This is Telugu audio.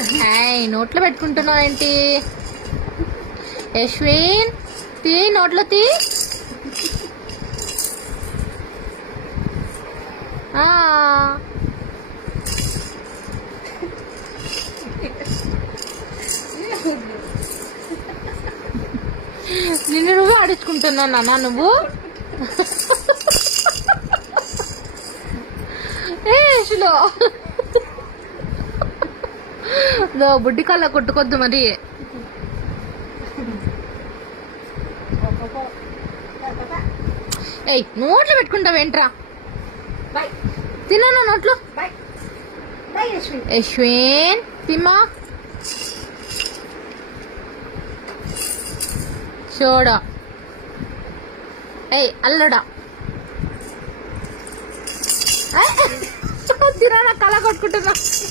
హాయ్ నోట్లో పెట్టుకుంటున్నావు ఏంటి? యశ్విన్ తీ, నోట్లో తీ. నిన్ను నువ్వు ఆడించుకుంటున్నావు నాన్న నువ్వు. ఏషులో బుడ్డి కళ్ళ కొట్టుకొద్దు మరి. ఏయ్ నోట్లో పెట్టుకుంటావేంట్రా? తిన్నా నోట్లో. యశ్విన్ తిమ్మా చూడా. ఏయ్ అల్లడా తినా, కళ కొట్టుకుంటున్నా.